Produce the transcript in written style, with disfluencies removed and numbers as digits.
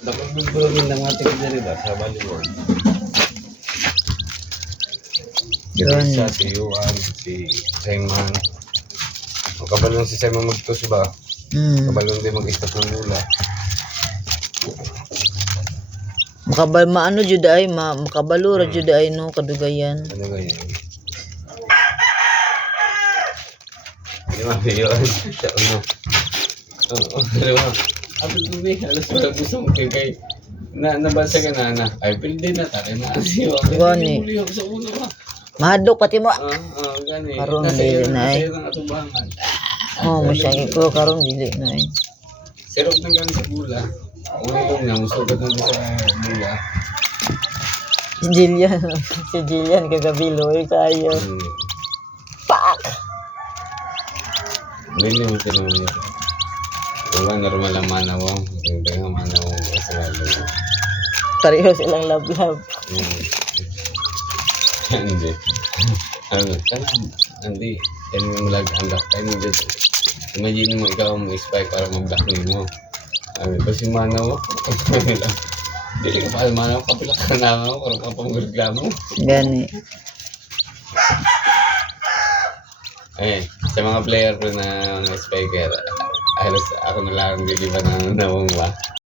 Dapat magbulorin ng ating kanila sa Baliwon. Yun. Si Yuan, si Simon. Kabalon si Simon magtos ba? Kabalon din mag-stop ng mula. Maano jud ay makabalura jud ay no kadugayan. Ano ganyan? Hindi mabiyon. Sa ano? Oo, dalawa. Ako tuloy, alas wala gusto mo kay nabasa ka na ay pildi na tayo na asiyo. Gani. Huli ako sa ulo ba? Mahadlok pati mo. Gani. Karon Nasa dili iyo na eh. ng atubangan. Masyagi ko karon dili na eh. Sirop na gani sa gula. Ulo niya, musugat na din sa gula. Si Jillian kagabilo ay kayo. Pak! Hindi mo tinanong niya. Diba, normal ang manawang. Hindi nga manawang sa lalo. Pareho silang love. Hindi. Hindi. Yan yung malag-unlock. Imagine mo ikaw ang spy para mag-block mo. Kasi manaw. Dili ka pa manaw. Kapila ka na ako. Parang ka pang-reklamo. Gani. Sa mga player ko na spiker, halos ako na lang dili ba na nawang ba?